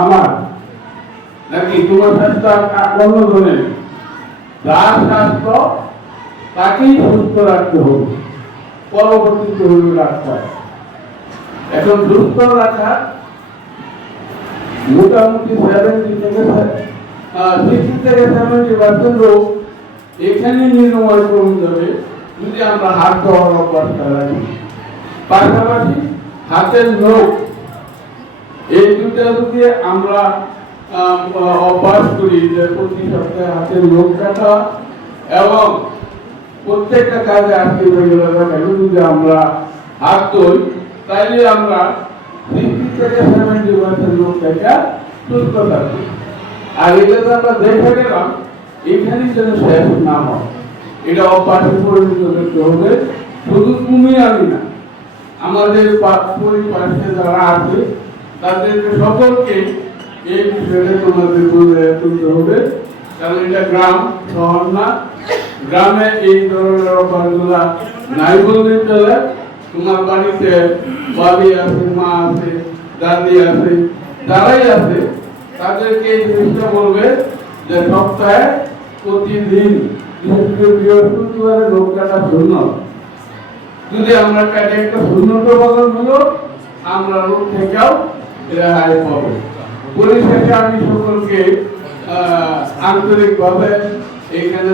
আমার নাকি তোমার স্বাস্থ্য অন্য ধরনের, যার স্বাস্থ্য তাকেই সুস্থ রাখতে হবে, পরবর্তীতে হইল ডাক্তার। এখন সুস্থ রাখা মোটামুটি 60-70% রোগ এখানে নির্মূল করা যাবে যদি আমরা হাত ধোয়ার অভ্যাসটা রাখি। পাশাপাশি হাতের নখ, এই দুটা যদি আমরা অভ্যাস করি যে প্রতি সপ্তাহে হাতের নখ কাটা এবং প্রত্যেকটা কাজে আজকে যদি আমরা হাত ধুই, তাইলে আমরা 60-70% লোক থেকে সুস্থ থাকবো। আর এটা তো আমরা দেখে গেলাম, এখানে যেন শেষ না হয়, এটা অভ্যাসে পরিণত করতে হবে। শুধু তুমি আমি না, আমাদের পরিপাশে যারা আছে তাদেরকে সকলকে এই বিষয়ে তোমাদের তুলতে হবে। কারণ এটা গ্রাম, শহর না। গ্রামে এই ধরনের অভ্যাসগুলা নাই বলতে চলে। তোমার বাড়িতে বাড়ি আছে, মা আছে, দাদি আছে, যারাই আছে তাদেরকে এই জিনিসটা বলবে যে সপ্তাহে প্রতিদিন বৃহস্পতিবারে লোক কাটা শূন্য, যদি আমরা কাটে একটা শূন্যটা বদল হলো, আমরা রোগ থেকেও রেহাই পাবো। পরিশেষে আমি সকলকে আন্তরিকভাবে এখানে